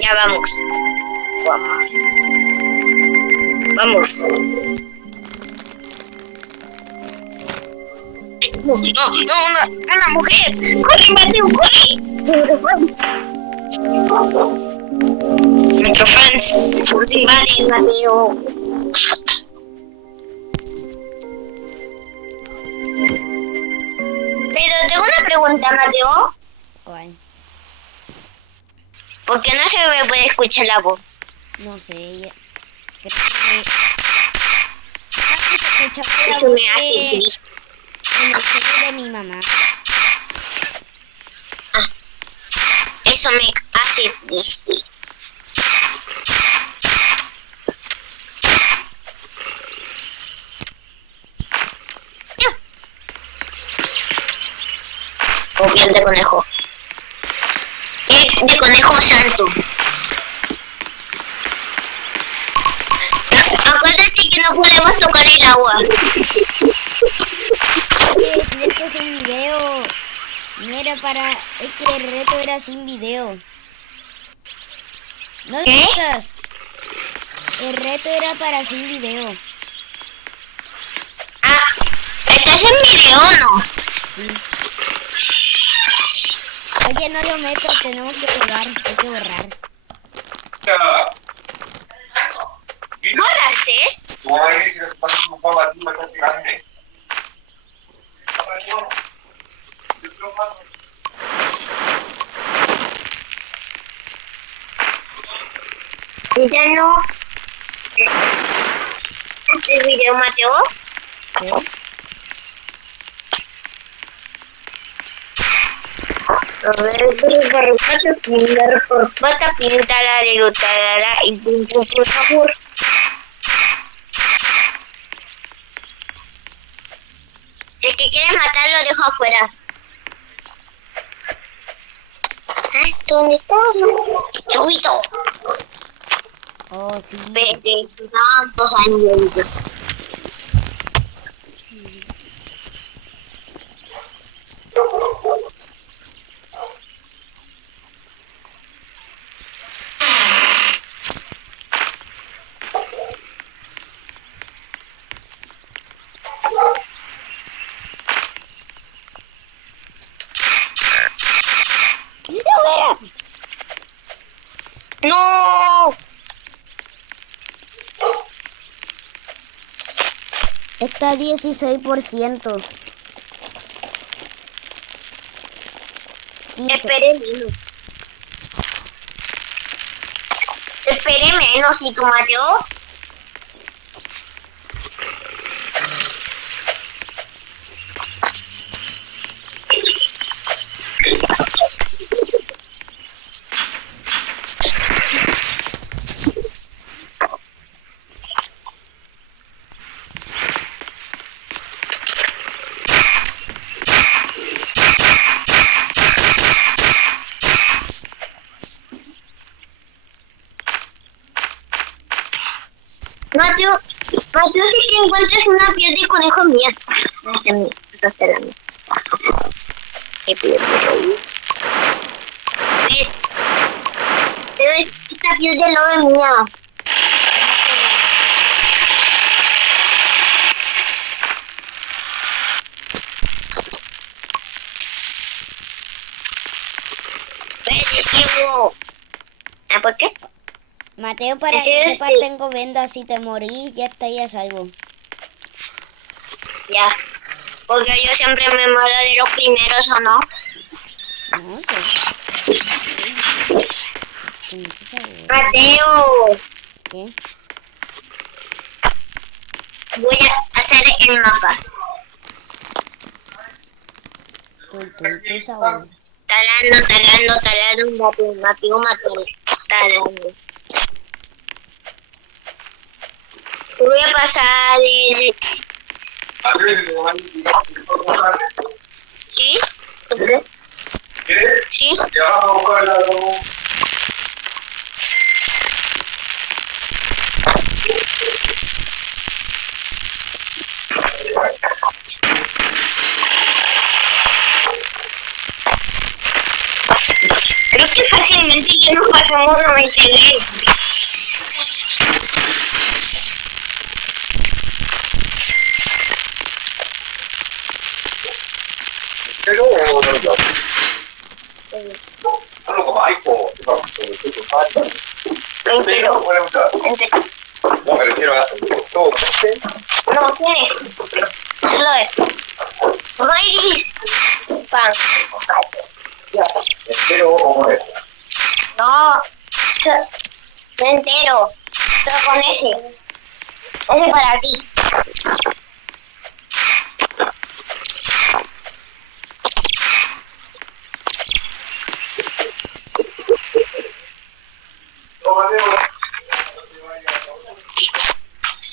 Ya vamos. Vamos. Vamos. No, una mujer. ¡Corre, Mateo, corre! Metrofans, nos invaden, Mateo. Pero tengo una pregunta, Mateo. ¿Cuál? ¿Por qué no se me puede escuchar la voz? No sé, creo que se escuchaba la Eso voz me hace triste. en el celu de mi mamá. Eso me hace triste. O piel de conejo. De conejo santo. Acuérdate que no podemos tocar el agua. Oye, si esto es un video, no era para... Es que el reto era sin video. ¿No ¿Qué? escuchas? El reto era para sin video. Ah, ¿estás en video o no? Sí. Oye, no lo meto, tenemos que jugar, hay que borrar. ¿Borraste? Y ya no. ¿Este video, Mateo? ¿Qué? Por pata, pinta la de lutarara y punto por favor. Si es que quieres matar, lo dejo afuera. ¿Dónde estás? Chubito. Oh, sí. Vete, tantos años. ¡No! Está 16%. 15. Espere menos. Espere menos, ¿y tu Mateo? Mateo, si te encuentras una piel de conejo mía. Esta es mía, esta es la mía. ¿Qué piel de lobo? ¿Ves? Pero esta piel de lobo es mía. ¿Ves? Es que hubo... ¿Ah, por qué? Mateo, para Ese que es sepas, el- tengo vendas. Si te morís, ya está, ya salvo. Ya. Porque yo siempre me muero de los primeros, ¿o no? No sé. Mateo, ¿Qué? voy a hacer el mapa. Tú sabor. Talando, Mateo, talando. Voy a pasar el... ¿Sí? ¿Tú crees? ¿Sí? Fácilmente ya nos pasamos 93. pero solo como iPhone, pero bueno, no me refiero a todo, No, tienes. Solo es. Mayris. Pan. entero o modesto. No. Entero. Solo con ese. Ese para ti.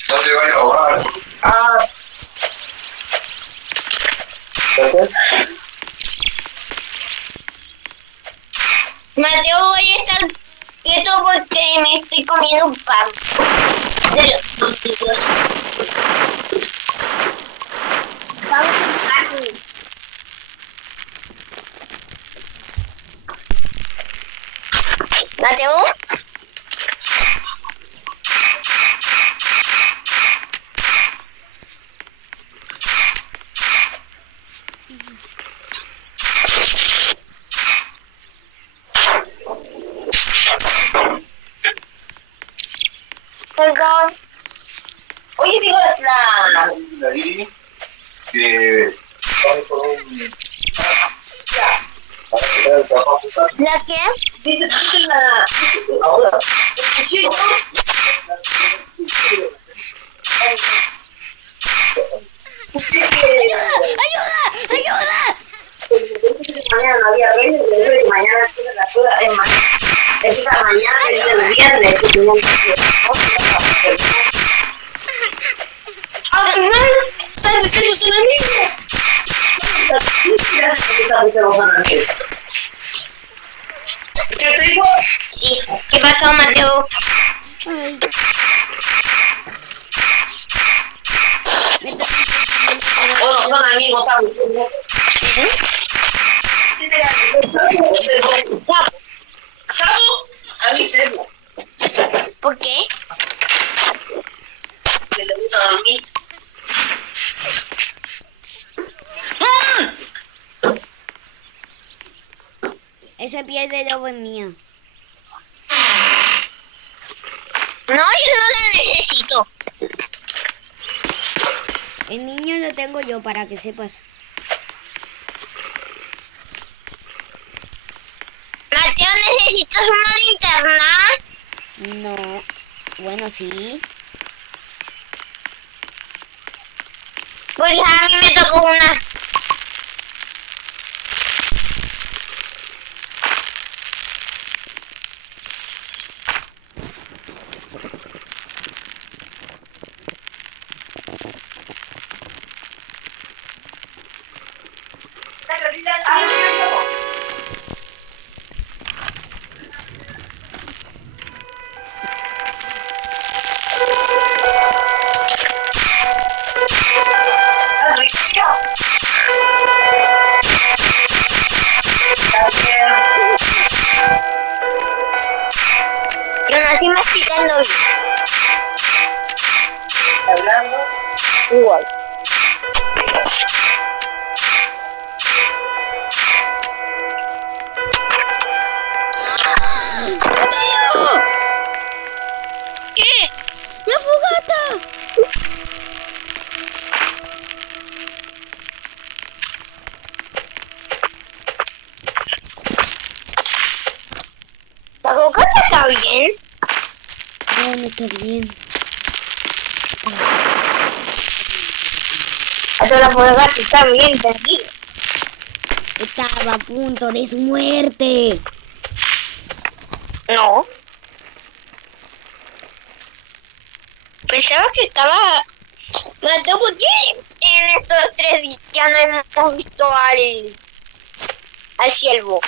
No te vayas a ahogar. Ah. Mateo, voy a estar quieto porque me estoy comiendo un pan. De los típicos. Vamos a pan. Mateo. Perdón. Oye, digo La Iri, que vamos con un... ¿La qué? Dice la... Ahora. Sí. ¡Ayuda! Mañana no había reyes, y mañana tiene la prueba, es más, empieza mañana, es el viernes, y tenemos que al final, ¿sabes ser los enemigos? ¿Qué te digo? Sí, ¿qué pasó, Mateo? Ay. Todos son amigos, ¿sabes? ¿Sabo? A mí Sebo. ¿Por qué? Que le gusta dormir. Esa piel de lobo es mía. No, yo no la necesito. El niño lo tengo yo para que sepas. Mateo, ¿necesitas una linterna? No. Bueno, sí. Pues a mí me tocó una. Yo nací masticando bien. Hablando igual. ¡Mateo! ¿Qué? ¡La fogata! ¿La boca está bien? No, no está bien. Hasta la boca está bien, tranquilo. Estaba a punto de su muerte. No. Pensaba que estaba... Mateo, ¿por qué en estos 3 días ya no hemos visto al ciervo?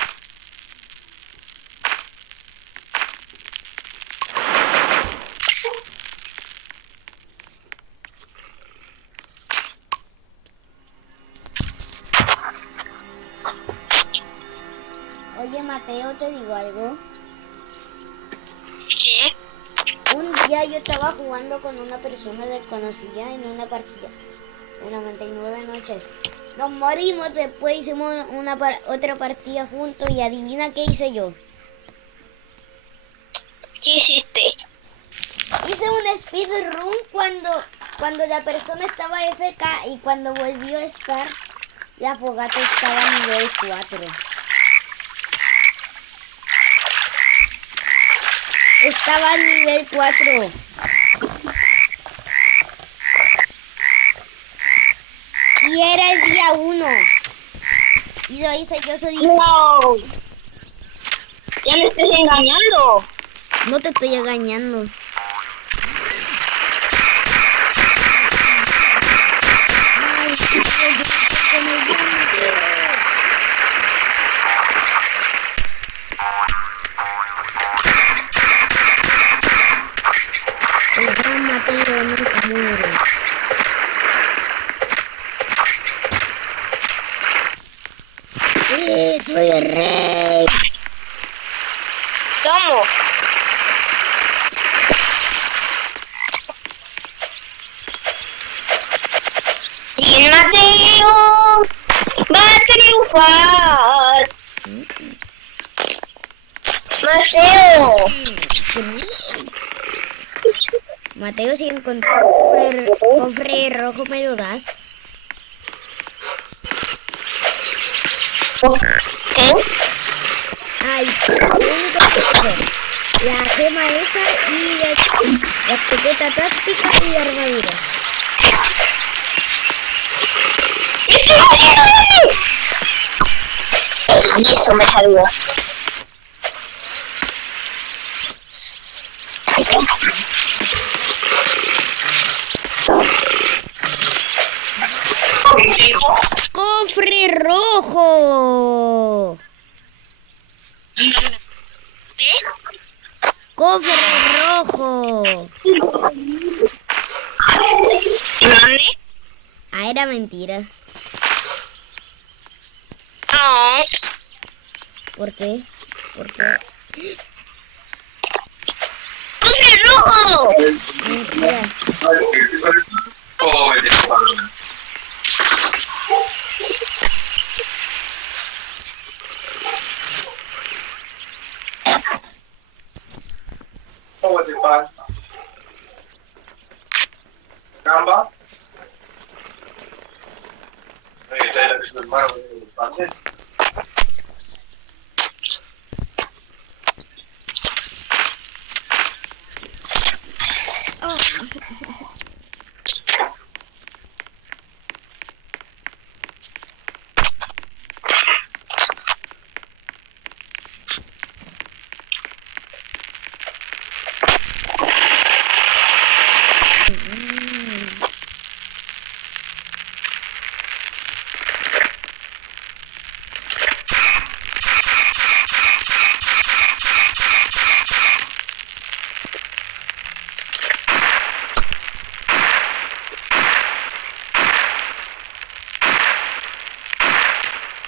Oye, Mateo, te digo algo. Sí. Un día yo estaba jugando con una persona desconocida en una partida de 99 noches. Nos morimos, después hicimos otra partida juntos y adivina qué hice yo. ¿Qué hiciste? Hice un speedrun cuando la persona estaba FK y cuando volvió a estar, la fogata estaba a nivel 4. Estaba a nivel 4. Y era el día 1. Y lo hice yo solito. No. Ya me estás engañando. No te estoy engañando. Ay, el gran Mateo nunca muere. Soy el rey. ¿Cómo? Y el Mateo va a triunfar. Mateo. Mateo, si encontré cofre rojo, ¿me lo das? ¿Qué? Ay, lo único que tengo, la gema esa y la escopeta táctica y la armadura. ¡Estoy saliendo de mí! Y eso me salvó. ¡Cofre rojo! ¡Cofre rojo! ¿Dónde? Ah, era mentira. No. ¿Por qué? ¿Por qué? ¡Cofre rojo! Mentira. ¿Cómo te pasa? ¿Gamba? Oye, está la que su hermano me pase.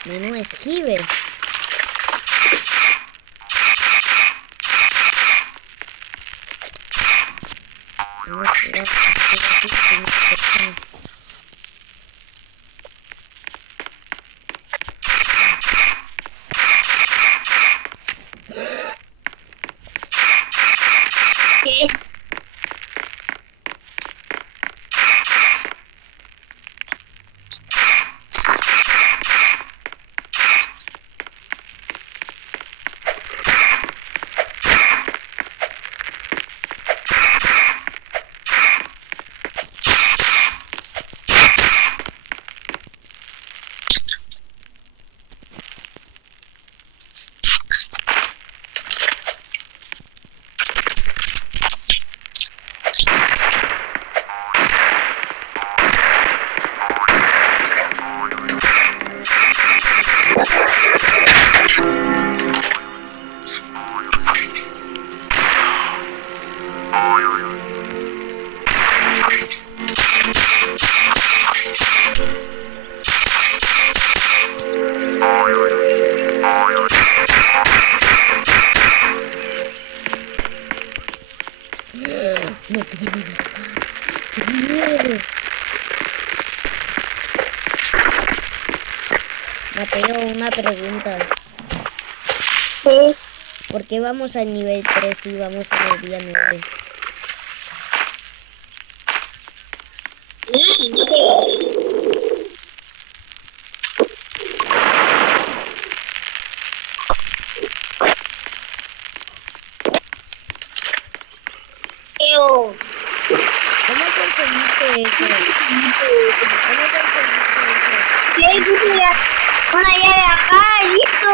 Menú esquive. Vamos a jugar así, primera persona. ¿Qué? Mateo, una pregunta. Sí. ¿Por qué vamos al nivel 3 si vamos al día 9? Ew. ¿Cómo conseguiste eso? ¿Cómo conseguiste eso? Sí, puse una llave acá y listo.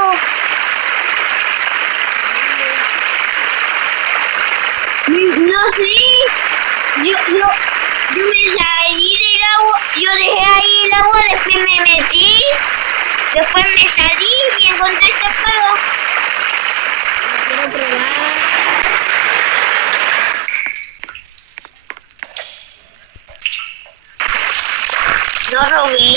No sé. Yo me salí del agua. Yo dejé ahí el agua, después me metí. Después me salí y encontré este juego. Quiero probar. No robé.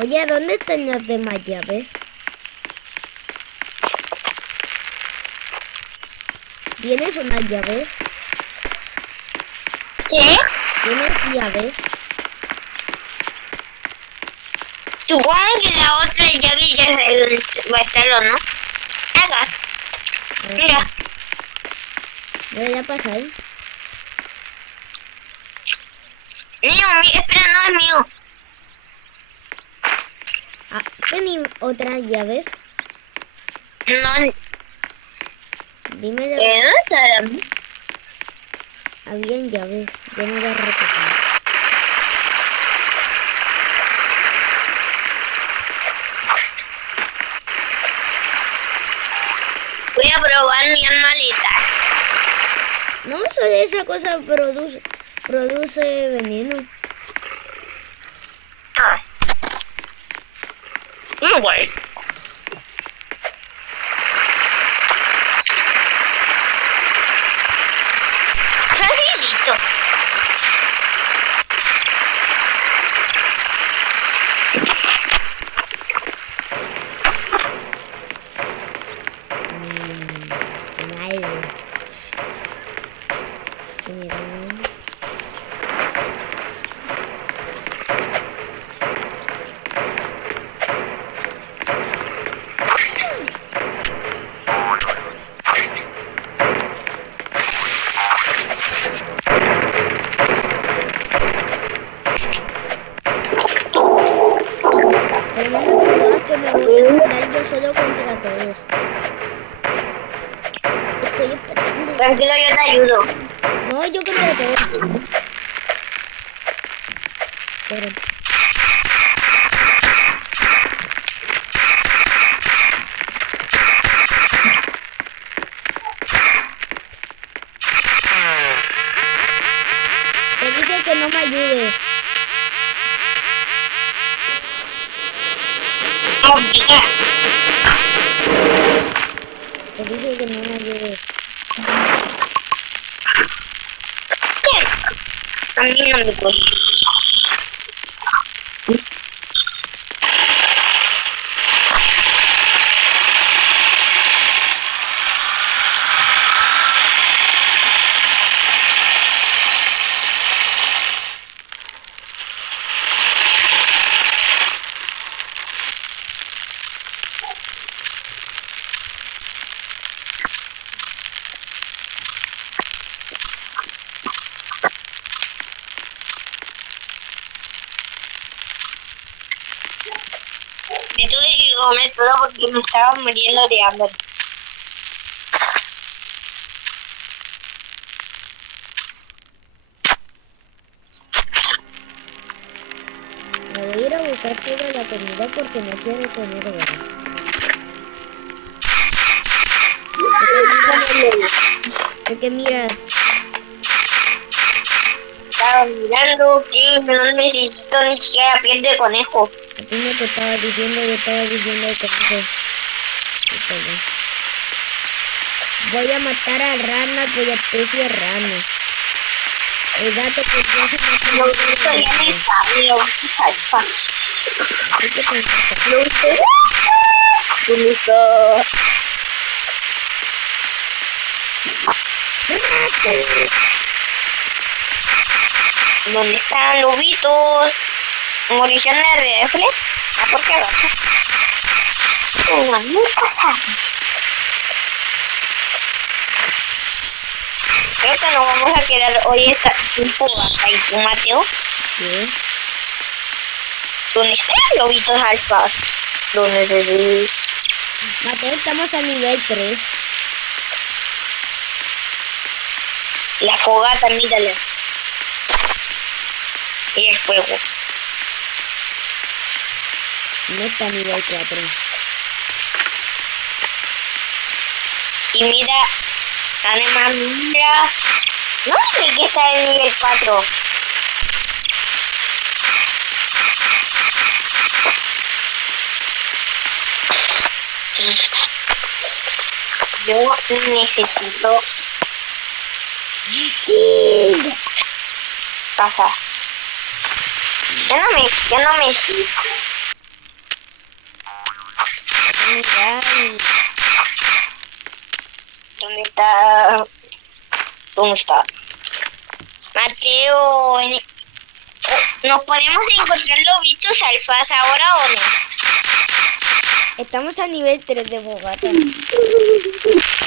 Oye, ¿dónde están las demás llaves? ¿Tienes unas llaves? ¿Qué? ¿Tienes llaves? Supongo que la otra llave ya va a estar, ¿o no? Haga. Mira. Voy a pasar. Mío, espera, no es mío. Ah, ¿tení otras llaves? No. Dime ¿Dónde estará? Habían llaves. Yo no las recogí. Voy a probar mi maleta. No, solo esa cosa produce veneno. Ah. Bueno. Facilito. Mal. Mira. Tremendo jugadas que me voy a mandar yo solo contra todos. Estoy esperando. Tranquilo, yo te ayudo. No, yo contra todos. Pero te dije que no me ayudes. Te dije que no me ayudes. A mí no me gusta. Me tuve que comer todo porque me estaba muriendo de hambre. Me voy a ir a buscar toda la comida porque no quiero tener ganas. ¿Tú qué miras? Estaba mirando que no necesito ni siquiera piel de conejo. A ti no te estaba diciendo, yo estaba diciendo que no sé. Voy a matar a ranas de la especie rana. El gato que ya se mató. Lo uso ya me sabe, lo uso salsa. ¿Qué te importa? Lo uso. Lo uso. ¿Dónde están lobitos? munición de rifle. Ah, ¿por qué abajo? Uno nunca sabe. Creo que nos vamos a quedar hoy un poco acá. ¿Y tú, Mateo? ¿Qué? ¿Dónde están los lobitos alfas? ¿Dónde se ve? Mateo, estamos a nivel 3. La fogata, mírala. Y el fuego. No está a nivel 4. Y mira, además, mira. No sé que está en nivel 4. Yo necesito ¡Ching! pasar. Yo no me fijo. Ay, ¿Dónde está? ¿Dónde está? Mateo, ¿nos podemos encontrar lobitos alfas ahora o no? estamos a nivel 3 de fogata.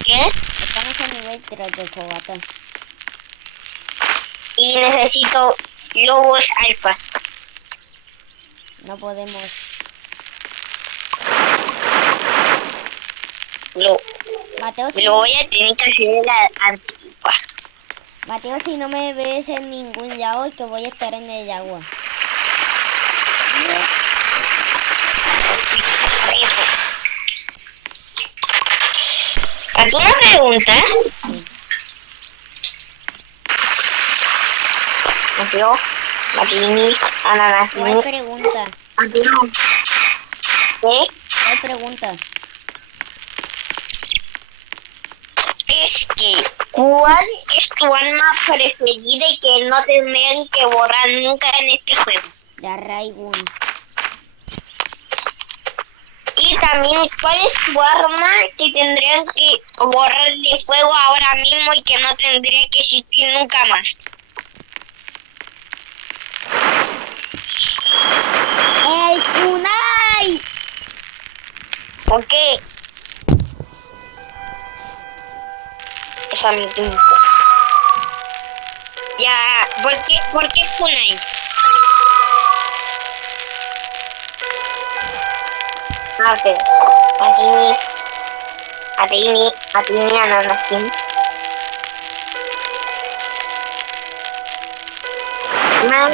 ¿Qué? Estamos a nivel 3 de fogata. Y necesito lobos alfas. No podemos. Mateo, si, Lo voy a tener que hacer de la antigua. Mateo, si no me ves en ningún lado, es que voy a estar en el agua. ¿A tú una pregunta? Sí. Mateo, Matini, Ananasini. ¿Cuál pregunta? Mateo. ¿Qué? ¿Cuál pregunta? Es que, ¿cuál es tu arma preferida y que no tendrían que borrar nunca en este juego? De Raigun. Y también, ¿cuál es tu arma que tendrían que borrar de fuego ahora mismo y que no tendría que existir nunca más? ¡El kunai! ¿Por qué? Eso a mi tiempo. Ya, ¿por qué kunai? A ver, Matini, Ananasini. ¡Ah!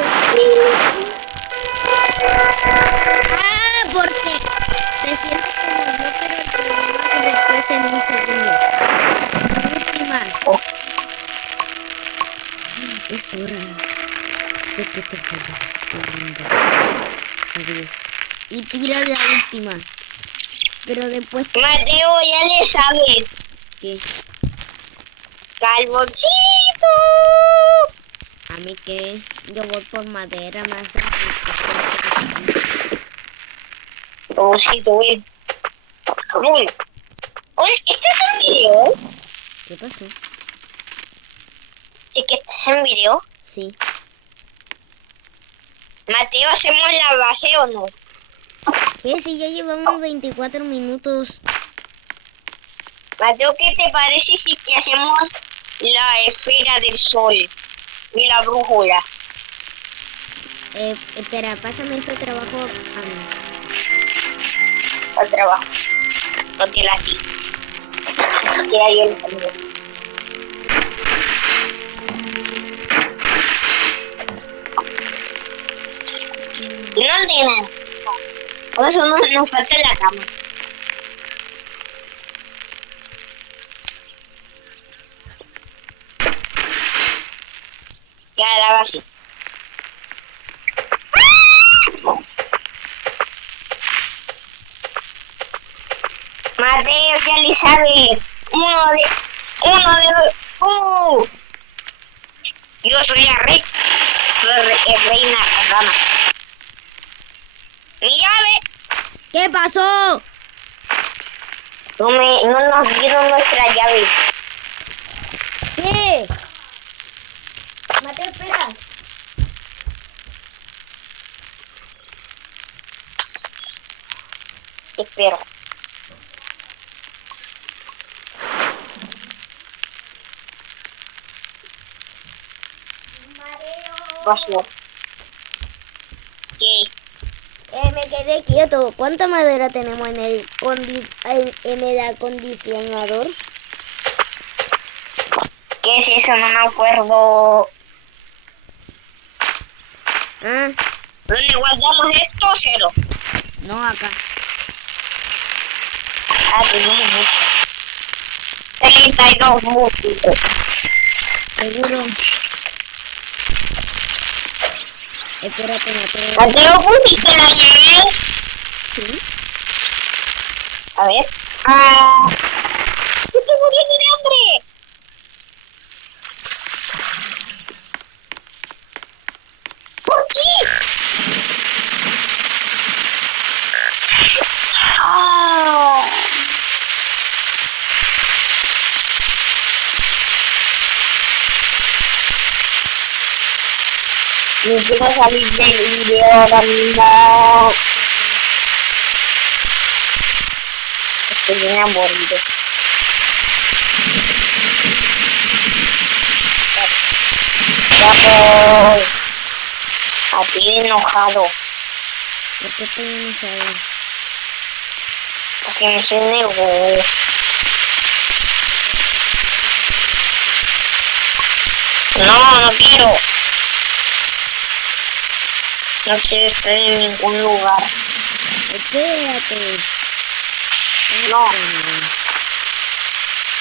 Porque te sientes como yo, pero el problema es que después en un segundo. Última. Es hora de que te vayas corriendo. Adiós. Y tira la última. Pero después... Mateo, ya le sabes. ¿Qué? Calvoncito. A mí que yo voy por madera más. Calvoncito, ven. Uy. Oye, ¿estás en video? ¿Qué pasó? ¿Sí que estás en video? Sí. Mateo, ¿hacemos la base o no? Sí, ya llevamos 24 minutos. Mateo, ¿qué te parece si que hacemos la esfera del sol y la brújula? Espera, pásame ese trabajo a mí. Al trabajo. No te la di. Ni siquiera yo lo tengo. No ordena. Por eso nos falta la cama. Ya la base. Mateo, ya le sabe. Uno de los. Yo soy la rey. Reina rama. Mi llave. ¿Qué pasó? No nos dieron nuestra llave. ¿Qué? Mateo, espera. Te espero. Vacío. ¿Qué? Me quedé quieto. ¿Cuánta madera tenemos en el acondicionador? ¿Qué es eso? No me acuerdo. Ah, ¿Dónde guardamos esto? Cero. no, acá. Ah, tenemos mucho. 32 músculos. Seguro. Espérate, no te... ¿A qué lo pusiste la llave? Sí. A ver. Ah. ¡Me estoy muriendo de hambre! ¿Por qué? Ah. Ni quiero salir del video ahora mismo. Estoy bien aburrido. Ya voy. A ti enojado. ¿Por qué estoy enojado? Porque me soy negro. No, no quiero. No quiero estar en ningún lugar. Quédate. No.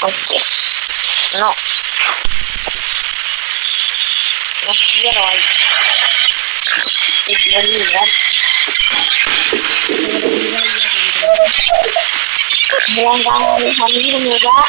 Ok. No. No quiero ahí. No quiero lugar. Voy a dejar mi lugar.